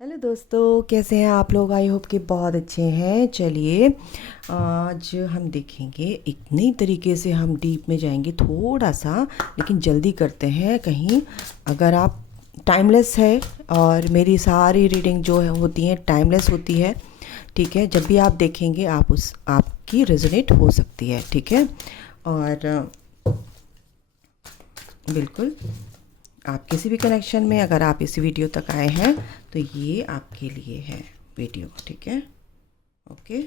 Hello दोस्तों, कैसे हैं आप लोग। आई होप कि बहुत अच्छे हैं। चलिए आज हम देखेंगे एक नई तरीके से, हम डीप में जाएंगे थोड़ा सा, लेकिन जल्दी करते हैं। कहीं अगर आप टाइमलेस है, और मेरी सारी रीडिंग जो है होती हैं टाइमलेस होती है, ठीक है। जब भी आप देखेंगे आपकी रेजोनेट हो सकती है, ठीक है। और बिल्कुल आप किसी भी कनेक्शन में अगर आप इस वीडियो तक आए हैं तो ये आपके लिए है वीडियो, ठीक है। ओके,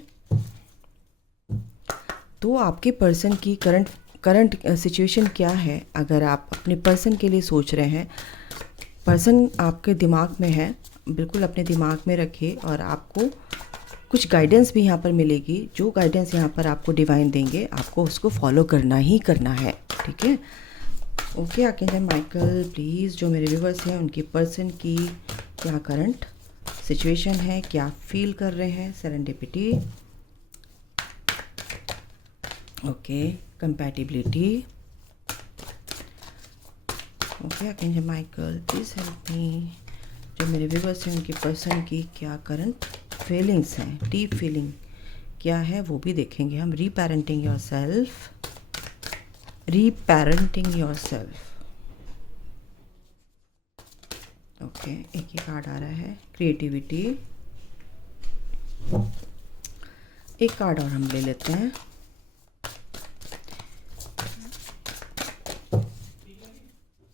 तो आपके पर्सन की करंट सिचुएशन क्या है। अगर आप अपने पर्सन के लिए सोच रहे हैं, पर्सन आपके दिमाग में है, बिल्कुल अपने दिमाग में रखिए। और आपको कुछ गाइडेंस भी यहाँ पर मिलेगी। जो गाइडेंस यहाँ पर आपको डिवाइन देंगे, आपको उसको फॉलो करना ही करना है, ठीक है। ओके, आर्कएंजल माइकल प्लीज़, जो मेरे व्यूवर्स हैं उनके पर्सन की क्या करंट सिचुएशन है, क्या फील कर रहे हैं। Serendipity, okay, compatibility, okay. Archangel Michael please help me, जो मेरे व्यूवर्स हैं उनके पर्सन की क्या करंट फीलिंग्स हैं, डीप फीलिंग क्या है वो भी देखेंगे हम। Reparenting yourself, reparenting yourself, okay. एक ही कार्ड आ रहा है, क्रिएटिविटी। एक कार्ड और हम ले लेते हैं,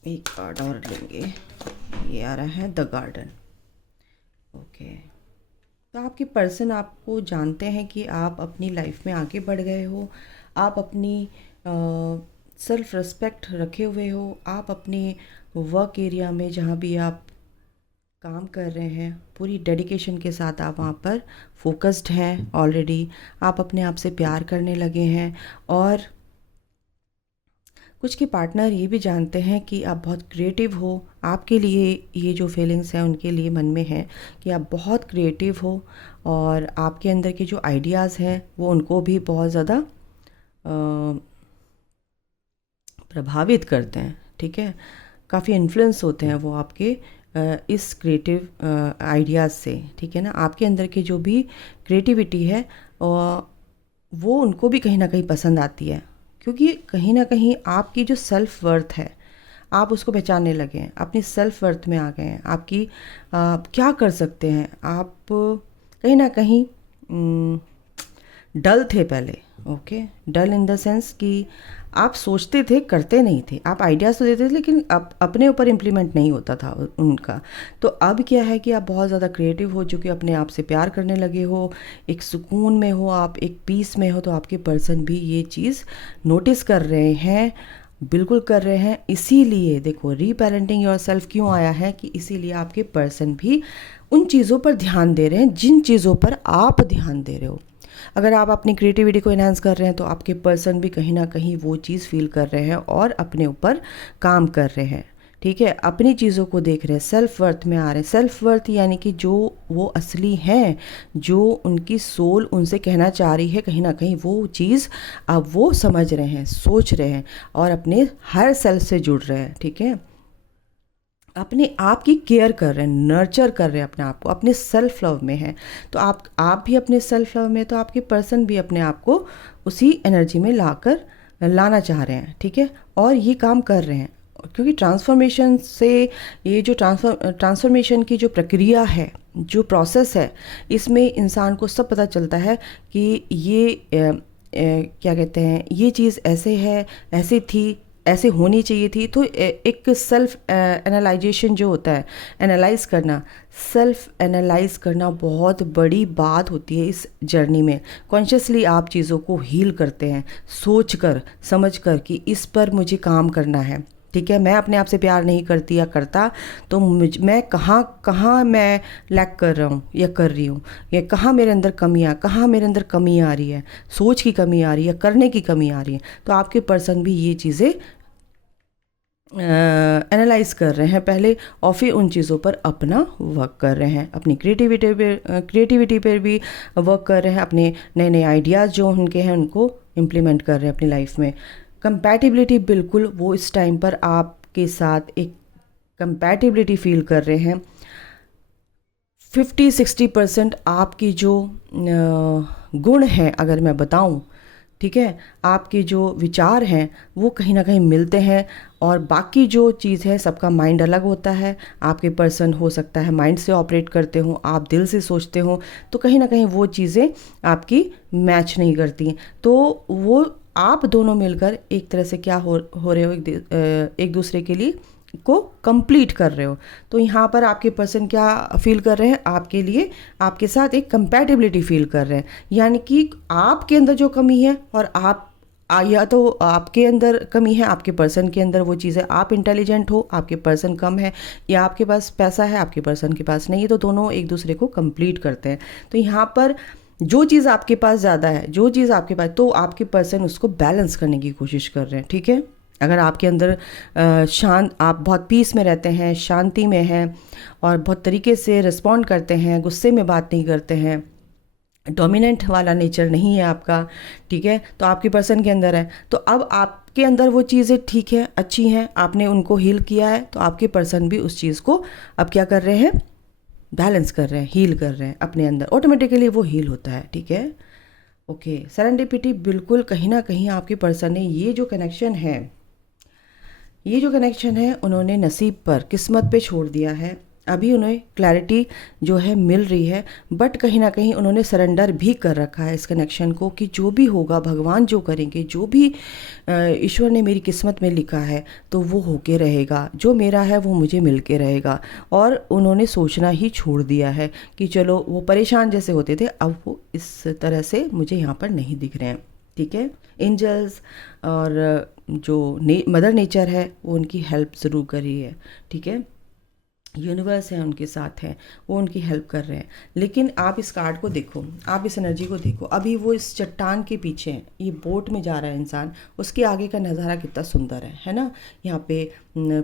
एक कार्ड और लेंगे। ये आ रहा है द गार्डन, ओके। तो आपके पर्सन आपको जानते हैं कि आप अपनी लाइफ में आगे बढ़ गए हो, आप अपनी सेल्फ रिस्पेक्ट रखे हुए हो, आप अपने वर्क एरिया में जहाँ भी आप काम कर रहे हैं पूरी डेडिकेशन के साथ आप वहाँ पर फोकस्ड हैं ऑलरेडी। आप अपने आप से प्यार करने लगे हैं। और कुछ के पार्टनर ये भी जानते हैं कि आप बहुत क्रिएटिव हो। आपके लिए ये जो फीलिंग्स हैं उनके लिए मन में है कि आप बहुत क्रिएटिव हो, और आपके अंदर के जो आइडियाज़ हैं वो उनको भी बहुत ज़्यादा प्रभावित करते हैं, ठीक है। काफ़ी इन्फ्लुएंस होते हैं वो आपके इस क्रिएटिव आइडियाज़ से, ठीक है ना। आपके अंदर की जो भी क्रिएटिविटी है वो उनको भी कहीं ना कहीं पसंद आती है, क्योंकि कहीं ना कहीं आपकी जो सेल्फ वर्थ है आप उसको पहचानने लगे हैं, अपनी सेल्फ वर्थ में आ गए हैं। आपकी क्या कर सकते हैं आप, कहीं ना कहीं डल थे पहले, okay. Dull in the sense कि आप सोचते थे, करते नहीं थे। आप आइडियाज़ तो देते थे लेकिन अपने ऊपर इम्प्लीमेंट नहीं होता था उनका। तो अब क्या है कि आप बहुत ज़्यादा क्रिएटिव हो चुके, अपने आप से प्यार करने लगे हो, एक सुकून में हो, आप एक पीस में हो। तो आपके पर्सन भी ये चीज़ नोटिस कर रहे हैं, बिल्कुल कर रहे हैं। इसीलिए देखो, रीपेरेंटिंग योरसेल्फ क्यों आया है कि इसीलिए आपके पर्सन भी उन चीज़ों पर ध्यान दे रहे हैं जिन चीज़ों पर आप ध्यान दे रहे हो। अगर आप अपनी क्रिएटिविटी को एनहांस कर रहे हैं तो आपके पर्सन भी कहीं ना कहीं वो चीज़ फील कर रहे हैं और अपने ऊपर काम कर रहे हैं, ठीक है। अपनी चीज़ों को देख रहे हैं, सेल्फ वर्थ में आ रहे हैं। सेल्फ वर्थ यानी कि जो वो असली हैं, जो उनकी सोल उनसे कहना चाह रही है, कहीं ना कहीं वो चीज़ अब वो समझ रहे हैं, सोच रहे हैं, और अपने हर सेल्फ से जुड़ रहे हैं, ठीक है। अपने आप की केयर कर रहे हैं, नर्चर कर रहे हैं अपने आप को, अपने सेल्फ लव में है। तो आप भी अपने सेल्फ लव में, तो आपके पर्सन भी अपने आप को उसी एनर्जी में लाना चाह रहे हैं, ठीक है। और ये काम कर रहे हैं, क्योंकि ट्रांसफॉर्मेशन से, ये जो ट्रांसफॉर्मेशन की जो प्रक्रिया है, जो प्रोसेस है, इसमें इंसान को सब पता चलता है कि ये क्या कहते हैं, ये चीज़ ऐसे है, ऐसे थी, ऐसे होनी चाहिए थी। तो एक सेल्फ एनालाइजेशन जो होता है, एनालाइज करना, सेल्फ एनालाइज करना बहुत बड़ी बात होती है इस जर्नी में। कॉन्शियसली आप चीज़ों को हील करते हैं, सोच कर समझ कर कि इस पर मुझे काम करना है, ठीक है। मैं अपने आप से प्यार नहीं करती या करता तो मैं कहाँ कहाँ मैं लैक कर रहा हूँ या कर रही हूँ, या कहाँ मेरे अंदर कमी आ रही है, सोच की कमी आ रही है, करने की कमी आ रही है। तो आपके पर्सन भी ये चीज़ें एनालाइज कर रहे हैं पहले, और फिर उन चीज़ों पर अपना वर्क कर रहे हैं। अपनी क्रिएटिविटी पर भी वर्क कर रहे हैं, अपने नए नए आइडियाज़ जो उनके हैं उनको इम्प्लीमेंट कर रहे हैं अपनी लाइफ में। कंपैटिबिलिटी, बिल्कुल वो इस टाइम पर आपके साथ एक कंपैटिबिलिटी फील कर रहे हैं। 50-60% आपकी जो गुण हैं अगर मैं बताऊं, ठीक है, आपके जो विचार हैं वो कहीं ना कहीं मिलते हैं, और बाकी जो चीज़ है सबका माइंड अलग होता है। आपके पर्सन हो सकता है माइंड से ऑपरेट करते हो, आप दिल से सोचते हो, तो कहीं ना कहीं वो चीज़ें आपकी मैच नहीं करती। तो वो आप दोनों मिलकर एक तरह से क्या हो रहे हो, एक दूसरे के लिए को कंप्लीट कर रहे हो। तो यहाँ पर आपके पर्सन क्या फील कर रहे हैं, आपके लिए आपके साथ एक कंपैटिबिलिटी फील कर रहे हैं, यानी कि आपके अंदर जो कमी है और आप या तो आपके अंदर कमी है, आपके पर्सन के अंदर वो चीज़ है, आप इंटेलिजेंट हो, आपके पर्सन कम है, या आपके पास पैसा है, आपके पर्सन के पास नहीं है, तो दोनों एक दूसरे को कंप्लीट करते हैं। तो यहाँ पर जो चीज़ आपके पास ज़्यादा है, जो चीज़ आपके पास, तो आपके पर्सन उसको बैलेंस करने की कोशिश कर रहे हैं, ठीक है। अगर आपके अंदर शांत, आप बहुत पीस में रहते हैं, शांति में हैं और बहुत तरीके से रिस्पॉन्ड करते हैं, गुस्से में बात नहीं करते हैं, डोमिनेंट वाला नेचर नहीं है आपका, ठीक है, तो आपके पर्सन के अंदर है। तो अब आपके अंदर वो चीज़ें ठीक है, अच्छी हैं, आपने उनको हील किया है, तो आपके पर्सन भी उस चीज़ को अब क्या कर रहे हैं, बैलेंस कर रहे हैं, हील कर रहे हैं अपने अंदर, ऑटोमेटिकली वो हील होता है, ठीक है। ओके, सेरेंडिपिटी बिल्कुल कहीं ना कहीं आपके पर्सन ने ये जो कनेक्शन है, ये जो कनेक्शन है उन्होंने नसीब पर, किस्मत पे छोड़ दिया है। अभी उन्हें क्लैरिटी जो है मिल रही है, बट कहीं ना कहीं उन्होंने सरेंडर भी कर रखा है इस कनेक्शन को, कि जो भी होगा भगवान जो करेंगे, जो भी ईश्वर ने मेरी किस्मत में लिखा है तो वो होके रहेगा, जो मेरा है वो मुझे मिल के रहेगा। और उन्होंने सोचना ही छोड़ दिया है कि चलो, वो परेशान जैसे होते थे अब वो इस तरह से मुझे यहाँ पर नहीं दिख रहे हैं, ठीक है। एंजल्स और जो मदर नेचर है वो उनकी हेल्प ज़रूर कर रही है, ठीक है। यूनिवर्स है उनके साथ है, वो उनकी हेल्प कर रहे हैं। लेकिन आप इस कार्ड को देखो, आप इस एनर्जी को देखो, अभी वो इस चट्टान के पीछे है, ये बोट में जा रहा है इंसान, उसके आगे का नज़ारा कितना सुंदर है ना। यहाँ पे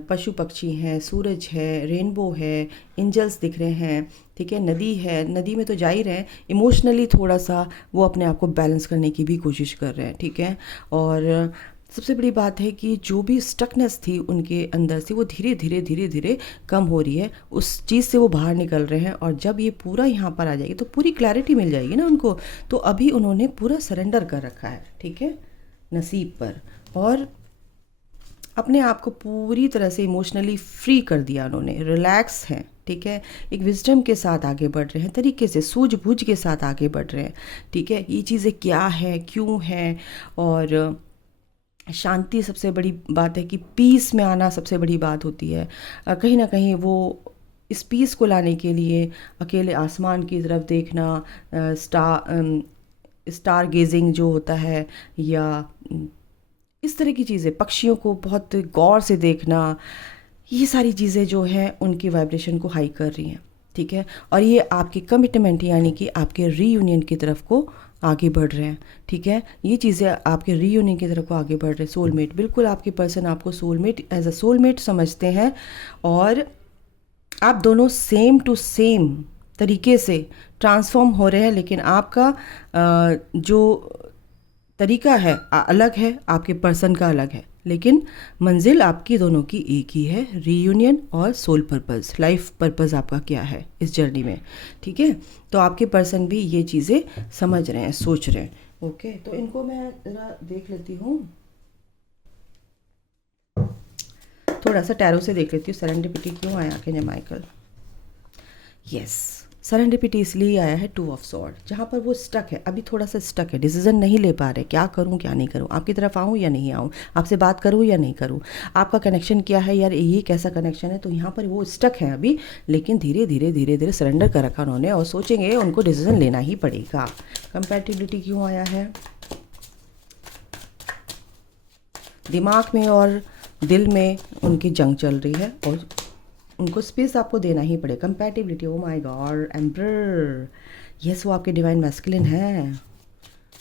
पशु पक्षी हैं, सूरज है, रेनबो है, एंजल्स दिख रहे हैं, ठीक है, नदी है, नदी में तो जा ही रहे हैं, इमोशनली थोड़ा सा वो अपने आप को बैलेंस करने की भी कोशिश कर रहे हैं, ठीक है। और सबसे बड़ी बात है कि जो भी स्टकनेस थी उनके अंदर से वो धीरे धीरे धीरे धीरे कम हो रही है, उस चीज़ से वो बाहर निकल रहे हैं। और जब ये पूरा यहाँ पर आ जाएगी तो पूरी क्लैरिटी मिल जाएगी ना उनको। तो अभी उन्होंने पूरा सरेंडर कर रखा है, ठीक है, नसीब पर, और अपने आप को पूरी तरह से इमोशनली फ्री कर दिया उन्होंने, रिलैक्स हैं, ठीक है, एक विजडम के साथ आगे बढ़ रहे हैं, तरीके से सूझबूझ के साथ आगे बढ़ रहे हैं, ठीक है। ये चीज़ें क्या है, क्यों है, और शांति सबसे बड़ी बात है कि पीस में आना सबसे बड़ी बात होती है। कहीं ना कहीं वो इस पीस को लाने के लिए अकेले आसमान की तरफ देखना, स्टार गेजिंग जो होता है, या इस तरह की चीज़ें, पक्षियों को बहुत गौर से देखना, ये सारी चीज़ें जो हैं उनकी वाइब्रेशन को हाई कर रही हैं, ठीक है। और ये आपकी कमिटमेंट यानी कि आपके रीयूनियन की तरफ को आगे बढ़ रहे हैं, ठीक है। ये चीज़ें आपके रीयूनियन की तरफ को आगे बढ़ रहे हैं। सोलमेट, बिल्कुल आपके पर्सन आपको सोलमेट, एज अ सोलमेट समझते हैं, और आप दोनों सेम टू सेम तरीके से ट्रांसफॉर्म हो रहे हैं। लेकिन आपका जो तरीका है अलग है, आपके पर्सन का अलग है, लेकिन मंजिल आपकी दोनों की एक ही है, रीयूनियन और सोल पर्पस, लाइफ पर्पस आपका क्या है इस जर्नी में, ठीक है। तो आपके पर्सन भी ये चीज़ें समझ रहे हैं, सोच रहे हैं, ओके। तो इनको मैं ज़रा देख लेती हूँ, थोड़ा सा टैरो से देख लेती हूँ, सेरेंडिपिटी क्यों आया कि माइकल। यस, सेरेंडिपिटी इसलिए आया है 2 ऑफ सॉर्ड, जहाँ पर वो स्टक है, अभी थोड़ा सा स्टक है, डिसीजन नहीं ले पा रहे, क्या करूँ क्या नहीं करूँ, आपकी तरफ आऊँ या नहीं आऊँ, आपसे बात करूँ या नहीं करूँ, आपका कनेक्शन क्या है यार, ये कैसा कनेक्शन है। तो यहाँ पर वो स्टक है अभी, लेकिन धीरे धीरे धीरे धीरे सरेंडर कर रखा उन्होंने, और सोचेंगे उनको डिसीजन लेना ही पड़ेगा। कंपैटिबिलिटी क्यों आया है, दिमाग में और दिल में उनकी जंग चल रही है, और उनको स्पेस आपको देना ही पड़े। Compatibility, O my God, emperor, yes, वो आपके डिवाइन मैस्कुलिन है,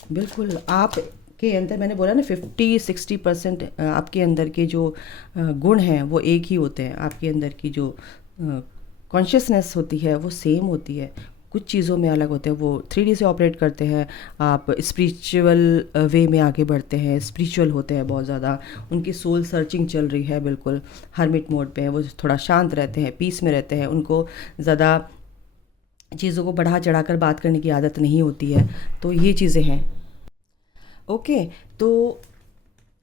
बिल्कुल। आप के अंदर, मैंने बोला ना 50-60% आपके अंदर के जो गुण हैं वो एक ही होते हैं, आपके अंदर की जो कॉन्शियसनेस होती है वो सेम होती है, कुछ चीज़ों में अलग होते हैं। वो 3D से ऑपरेट करते हैं, आप स्पिरिचुअल वे में आगे बढ़ते हैं, स्पिरिचुअल होते हैं बहुत ज़्यादा, उनकी सोल सर्चिंग चल रही है, बिल्कुल हर्मिट मोड पे है, वो थोड़ा शांत रहते हैं, पीस में रहते हैं, उनको ज़्यादा चीज़ों को बढ़ा चढ़ा कर बात करने की आदत नहीं होती है। तो ये चीज़ें हैं। ओके, तो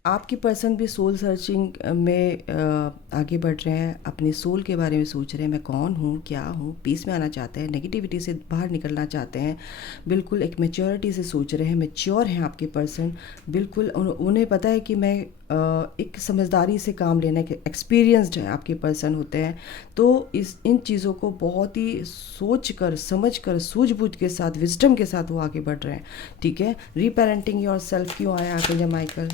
आपकी पर्सन भी सोल सर्चिंग में आगे बढ़ रहे हैं, अपने सोल के बारे में सोच रहे हैं, मैं कौन हूँ, क्या हूँ, पीस में आना चाहते हैं, नेगेटिविटी से बाहर निकलना चाहते हैं, बिल्कुल एक मैच्योरिटी से सोच रहे हैं, मैच्योर हैं आपके पर्सन, बिल्कुल उन्हें पता है कि मैं एक समझदारी से काम लेने के एक्सपीरियंस्ड है आपके पर्सन होते हैं। तो इन चीज़ों को बहुत ही सोच कर समझ कर सूझबूझ के साथ विजडम के साथ वो आगे बढ़ रहे हैं। ठीक है, रीपेरेंटिंग योर सेल्फ क्यों आया आगे माइकल?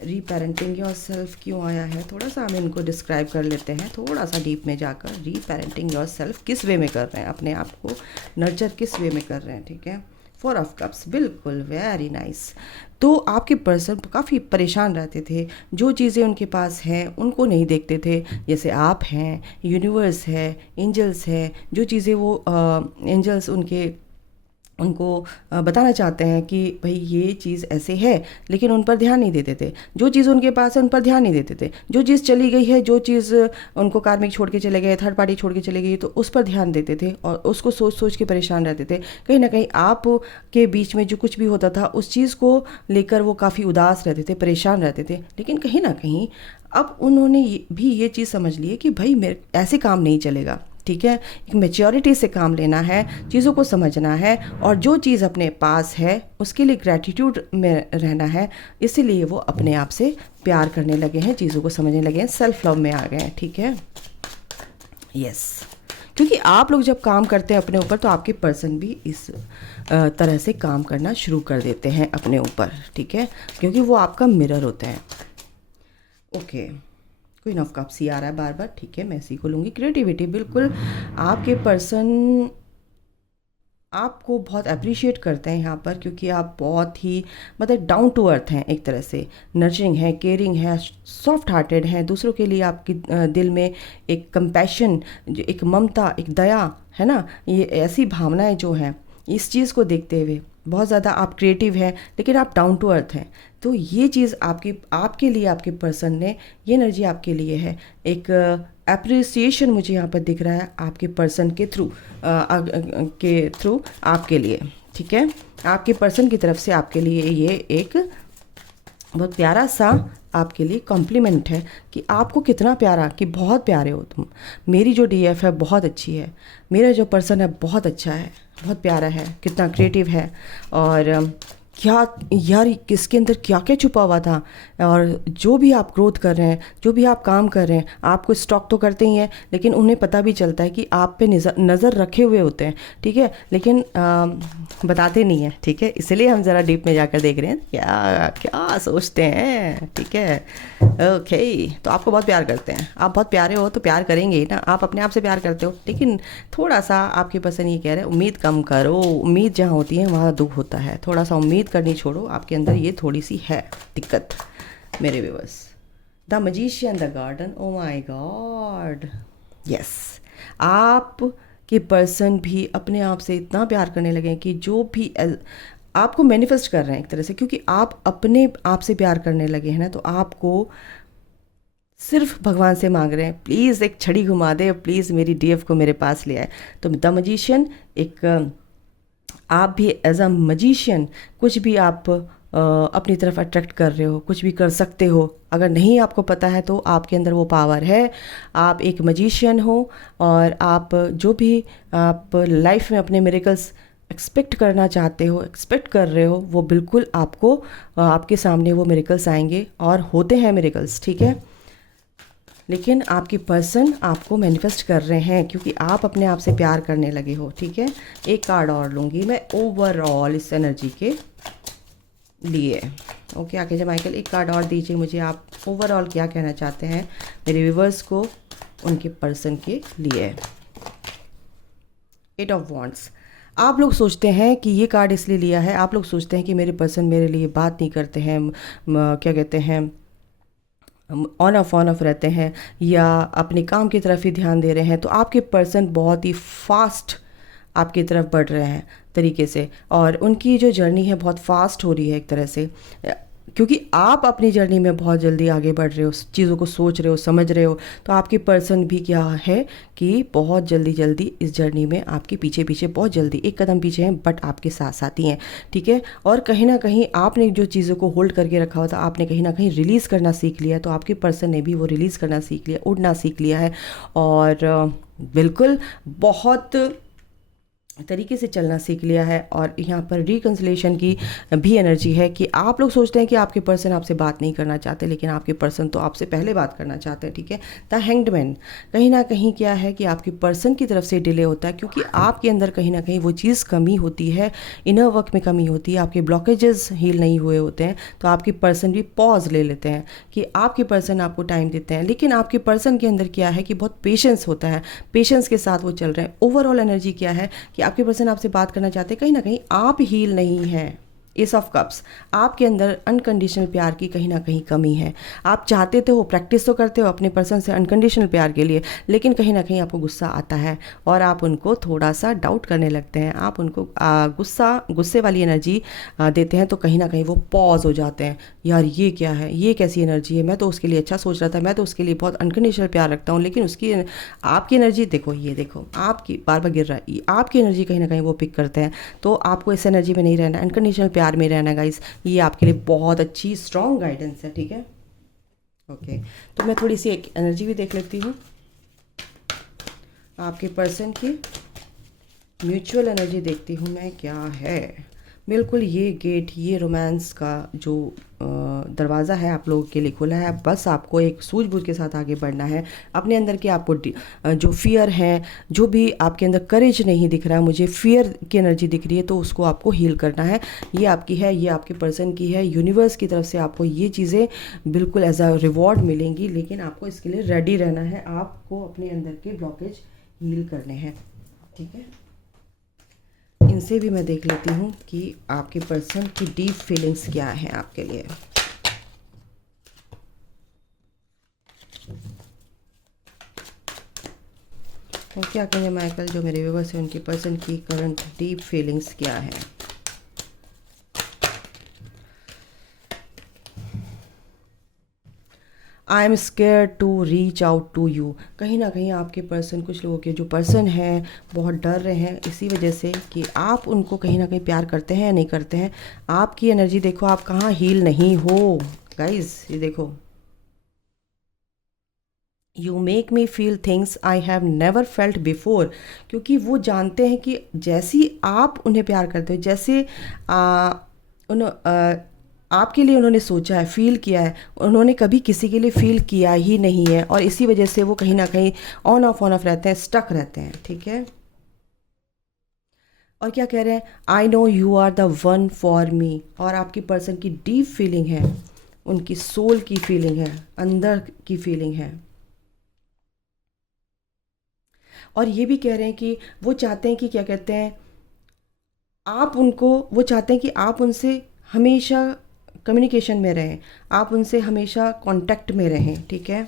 रीपेरेंटिंग योर सेल्फ क्यों आया है? थोड़ा सा हम इनको डिस्क्राइब कर लेते हैं, थोड़ा सा डीप में जाकर। रीपेरेंटिंग योर सेल्फ किस वे में कर रहे हैं, अपने आप को नर्चर किस वे में कर रहे हैं? ठीक है, 4 ऑफ कप्स, बिल्कुल वेरी नाइस। तो आपके पर्सन काफ़ी परेशान रहते थे, जो चीज़ें उनके पास हैं उनको नहीं देखते थे। जैसे आप हैं, यूनिवर्स है, एंजल्स है, जो चीज़ें वो एंजल्स उनको बताना चाहते हैं कि भाई ये चीज़ ऐसे है, लेकिन उन पर ध्यान नहीं देते थे। जो चीज़ उनके पास है उन पर ध्यान नहीं देते थे। जो चीज़ चली गई है, जो चीज़ उनको कार्मिक छोड़ के चले गए, थर्ड पार्टी छोड़ के चले गई, तो उस पर ध्यान देते थे और उसको सोच सोच के परेशान रहते थे। कहीं ना कहीं आप के बीच में जो कुछ भी होता था उस चीज़ को लेकर वो काफ़ी उदास रहते थे, परेशान रहते थे। लेकिन कहीं ना कहीं अब उन्होंने भी ये चीज़ समझ ली है कि भाई मेरे ऐसे काम नहीं चलेगा। ठीक है, एक मैच्योरिटी से काम लेना है, चीज़ों को समझना है, और जो चीज़ अपने पास है उसके लिए ग्रैटिट्यूड में रहना है। इसीलिए वो अपने आप से प्यार करने लगे हैं, चीज़ों को समझने लगे हैं, सेल्फ लव में आ गए हैं। ठीक है, यस, क्योंकि आप लोग जब काम करते हैं अपने ऊपर तो आपके पर्सन भी इस तरह से काम करना शुरू कर देते हैं अपने ऊपर। ठीक है, क्योंकि वो आपका मिरर होते हैं। ओके, क्वीन ऑफ कप्स ही आ रहा है बार बार। ठीक है, मैं इसी को लूँगी। क्रिएटिविटी, बिल्कुल आपके पर्सन आपको बहुत अप्रिशिएट करते हैं यहाँ पर, क्योंकि आप बहुत ही मतलब डाउन टू अर्थ हैं, एक तरह से नर्चरिंग है, केयरिंग है, सॉफ्ट हार्टेड हैं। दूसरों के लिए आपकी दिल में एक कंपैशन, जो एक ममता, एक दया है ना, ये ऐसी भावनाएं जो हैं, इस चीज़ को देखते हुए बहुत ज़्यादा आप क्रिएटिव हैं, लेकिन आप डाउन टू अर्थ हैं। तो ये चीज़ आपके लिए आपके पर्सन ने, ये एनर्जी आपके लिए है। एक अप्रिसिएशन मुझे यहाँ पर दिख रहा है आपके पर्सन के थ्रू आपके लिए। ठीक है, आपके पर्सन की तरफ से आपके लिए ये एक बहुत प्यारा सा आपके लिए कॉम्प्लीमेंट है कि आपको कितना प्यारा, कि बहुत प्यारे हो तुम। मेरी जो डीएफ है बहुत अच्छी है, मेरा जो पर्सन है बहुत अच्छा है, बहुत प्यारा है, कितना क्रिएटिव है। और क्या यार, किसके अंदर क्या क्या छुपा हुआ था। और जो भी आप ग्रोथ कर रहे हैं, जो भी आप काम कर रहे हैं, आपको स्टॉक तो करते ही हैं, लेकिन उन्हें पता भी चलता है कि आप पे नज़र रखे हुए होते हैं। ठीक है, लेकिन बताते नहीं हैं। ठीक है, इसलिए हम ज़रा डीप में जाकर देख रहे हैं क्या क्या सोचते हैं। ठीक है, ओके, तो आपको बहुत प्यार करते हैं, आप बहुत प्यारे हो तो प्यार करेंगे ही ना, आप अपने आप से प्यार करते हो। लेकिन थोड़ा सा आपके पर्सन ये कह रहे हैं, उम्मीद कम करो। उम्मीद जहाँ होती है वहाँ दुख होता है। थोड़ा सा उम्मीद करनी छोड़ो, आपके अंदर ये थोड़ी सी है दिक्कत मेरे viewers. The magician, the garden, oh my god, yes, आप के पर्सन भी अपने आप से इतना प्यार करने लगे कि जो भी आपको मैनिफेस्ट कर रहे हैं एक तरह से, क्योंकि आप अपने आप से प्यार करने लगे हैं ना, तो आपको सिर्फ भगवान से मांग रहे हैं, प्लीज़ एक छड़ी घुमा दे, प्लीज़ मेरी डीएफ को मेरे पास ले आए। तो द मजीशियन, एक आप भी एज अ मजीशियन कुछ भी आप अपनी तरफ अट्रैक्ट कर रहे हो, कुछ भी कर सकते हो। अगर नहीं आपको पता है तो आपके अंदर वो पावर है, आप एक मजीशियन हो, और आप जो भी आप लाइफ में अपने मिरेकल्स एक्सपेक्ट करना चाहते हो, एक्सपेक्ट कर रहे हो, वो बिल्कुल आपको आपके सामने वो मिरेकल्स आएंगे, और होते हैं मिरेकल्स। ठीक है, लेकिन आपके पर्सन आपको मैनिफेस्ट कर रहे हैं क्योंकि आप अपने आप से प्यार करने लगे हो। ठीक है, एक कार्ड और लूँगी मैं ओवरऑल इस एनर्जी के लिए। ओके, आके जब माइकल एक कार्ड और दीजिए मुझे, आप ओवरऑल क्या कहना चाहते हैं मेरे व्यूवर्स को, उनके पर्सन के लिए। 8 ऑफ वॉन्ड्स, आप लोग सोचते हैं कि ये कार्ड इसलिए लिया है, आप लोग सोचते हैं कि मेरे पर्सन मेरे लिए बात नहीं करते हैं, क्या कहते हैं, ऑन ऑफ रहते हैं, या अपने काम की तरफ ही ध्यान दे रहे हैं। तो आपके पर्सन बहुत ही फास्ट आपकी तरफ बढ़ रहे हैं तरीके से, और उनकी जो जर्नी है बहुत फास्ट हो रही है एक तरह से। क्योंकि आप अपनी जर्नी में बहुत जल्दी आगे बढ़ रहे हो, चीज़ों को सोच रहे हो, समझ रहे हो, तो आपकी पर्सन भी क्या है कि बहुत जल्दी जल्दी इस जर्नी में आपके पीछे पीछे, बहुत जल्दी एक कदम पीछे हैं बट आपके साथ साथ ही हैं, ठीक है। और कहीं ना कहीं आपने जो चीज़ों को होल्ड करके रखा हुआ था, आपने कहीं ना कहीं रिलीज़ करना सीख लिया है, तो आपके पर्सन ने भी वो रिलीज़ करना सीख लिया, उड़ना सीख लिया है। और बिल्कुल बहुत तरीके से चलना सीख लिया है। और यहाँ पर रिकन्सिलेशन की भी एनर्जी है कि आप लोग सोचते हैं कि आपके पर्सन आपसे बात नहीं करना चाहते, लेकिन आपके पर्सन तो आपसे पहले बात करना चाहते हैं, ठीक है। द हैंग्ड मैन कहीं ना कहीं क्या है कि आपके पर्सन की तरफ से डिले होता है, क्योंकि आपके अंदर कहीं ना कहीं वो चीज़ कमी होती है, इनर वर्क में कमी होती है, आपके ब्लॉकेजेस हील नहीं हुए होते हैं, तो आपके पर्सन भी पॉज ले लेते हैं कि आपके पर्सन आपको टाइम देते हैं। लेकिन आपके पर्सन के अंदर क्या है कि बहुत पेशेंस होता है, पेशेंस के साथ वो चल रहे हैं। ओवरऑल एनर्जी क्या है कि आपके पर्सन आपसे बात करना चाहते हैं, कहीं ना कहीं आप हील नहीं हैं। एस ऑफ कप्स, आपके अंदर अनकंडीशनल प्यार की कहीं ना कहीं कमी है। आप चाहते तो हो, प्रैक्टिस तो करते हो अपने पर्सन से अनकंडीशनल प्यार के लिए, लेकिन कहीं ना कहीं आपको गुस्सा आता है और आप उनको थोड़ा सा डाउट करने लगते हैं, आप उनको गुस्से वाली एनर्जी देते हैं, तो कहीं ना कहीं वो पॉज हो जाते हैं, यार ये क्या है, ये कैसी एनर्जी है, मैं तो उसके लिए अच्छा सोच रहा था, मैं तो उसके लिए बहुत अनकंडीशनल प्यार रखता हूँ, लेकिन उसकी आपकी एनर्जी देखो, ये देखो आपकी बार बार गिर रहा है, आपकी एनर्जी कहीं ना कहीं वो पिक करते हैं। तो आपको इस एनर्जी में नहीं रहना, अनकंडीशनल प्यार में रहना गाइस, ये आपके लिए बहुत अच्छी स्ट्रॉन्ग गाइडेंस है, ठीक है। ओके, तो मैं थोड़ी सी एक एनर्जी भी देख लेती हूँ आपके पर्सन की, म्यूचुअल एनर्जी देखती हूँ मैं क्या है। बिल्कुल ये गेट, ये रोमांस का जो दरवाज़ा है आप लोगों के लिए खुला है, बस आपको एक सूझबूझ के साथ आगे बढ़ना है। अपने अंदर के आपको जो फियर है, जो भी आपके अंदर करेज नहीं दिख रहा है, मुझे फियर की एनर्जी दिख रही है, तो उसको आपको हील करना है। ये आपकी है, ये आपके पर्सन की है, यूनिवर्स की तरफ से आपको ये चीज़ें बिल्कुल एज अ रिवॉर्ड मिलेंगी, लेकिन आपको इसके लिए रेडी रहना है, आपको अपने अंदर के ब्लॉकेज हील करने हैं, ठीक है। इनसे भी मैं देख लेती हूँ कि आपके पर्सन की डीप फीलिंग्स क्या हैं आपके लिए। तो क्या कहेंगे माइकल, जो मेरे व्यूअर्स हैं उनके पर्सन की करंट डीप फीलिंग्स क्या है। I am scare to reach out to you, कहीं ना कहीं आपके पर्सन, कुछ लोगों के जो पर्सन हैं बहुत डर रहे हैं इसी वजह से कि आप उनको कहीं ना कहीं प्यार करते हैं या नहीं करते हैं। आपकी एनर्जी देखो, आप कहाँ हील नहीं हो गाइज, ये देखो, you make me feel things I have never felt before, क्योंकि वो जानते हैं कि जैसी आप उन्हें प्यार करते हो, जैसे उन आपके लिए उन्होंने सोचा है, फील किया है, उन्होंने कभी किसी के लिए फील किया ही नहीं है, और इसी वजह से वो कहीं ना कहीं ऑन ऑफ रहते हैं, स्टक रहते हैं, ठीक है। और क्या कह रहे हैं, I know you are the one for me, और आपकी पर्सन की डीप फीलिंग है, उनकी सोल की फीलिंग है, अंदर की फीलिंग है। और ये भी कह रहे हैं कि वो चाहते हैं कि क्या कहते हैं, आप उनको, वो चाहते हैं कि आप उनसे हमेशा कम्युनिकेशन में रहें, आप उनसे हमेशा कांटेक्ट में रहें, ठीक है।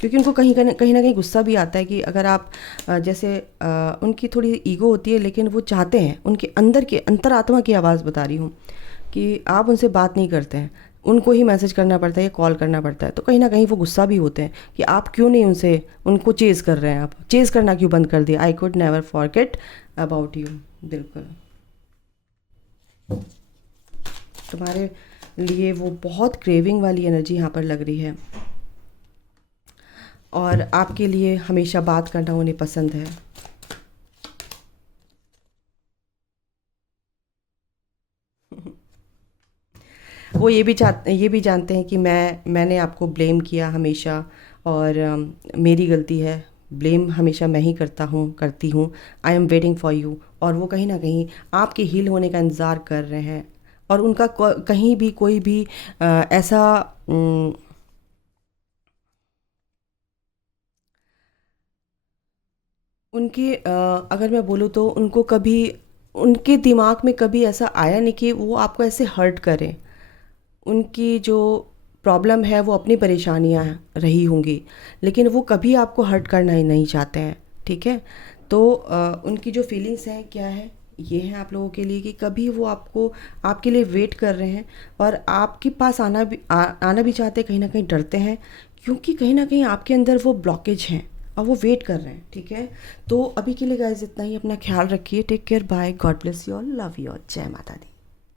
क्योंकि उनको कहीं ना कहीं गुस्सा भी आता है कि अगर आप जैसे उनकी थोड़ी ईगो होती है, लेकिन वो चाहते हैं, उनके अंदर के अंतरात्मा की आवाज़ बता रही हूँ कि आप उनसे बात नहीं करते हैं, उनको ही मैसेज करना पड़ता है या कॉल करना पड़ता है, तो कहीं ना कहीं वो गुस्सा भी होते हैं कि आप क्यों नहीं उनसे, उनको चेज़ कर रहे हैं, आप चेज़ करना क्यों बंद कर दिया। I could never forget about you, बिल्कुल तुम्हारे लिए वो बहुत क्रेविंग वाली एनर्जी यहाँ पर लग रही है, और आपके लिए हमेशा बात करना उन्हें पसंद है। वो ये भी जानते हैं कि मैंने आपको ब्लेम किया हमेशा, और मेरी गलती है, ब्लेम हमेशा मैं ही करती हूँ। I am waiting for you, और वो कहीं ना कहीं आपके हील होने का इंतज़ार कर रहे हैं, और उनका कहीं भी कोई भी ऐसा उनके अगर मैं बोलूँ तो उनको कभी, उनके दिमाग में कभी ऐसा आया नहीं कि वो आपको ऐसे हर्ट करें। उनकी जो प्रॉब्लम है वो अपनी परेशानियां रही होंगी, लेकिन वो कभी आपको हर्ट करना ही नहीं चाहते हैं, ठीक है। तो उनकी जो फीलिंग्स हैं क्या है ये है आप लोगों के लिए कि कभी वो आपको आपके लिए वेट कर रहे हैं और आपके पास आना भी चाहते हैं, कहीं ना कहीं डरते हैं, क्योंकि कहीं ना कहीं आपके अंदर वो ब्लॉकेज हैं और वो वेट कर रहे हैं। ठीक है, तो अभी के लिए गाइस इतना ही। अपना ख्याल रखिए, take care, bye, God bless you all, love you all, जय माता दी।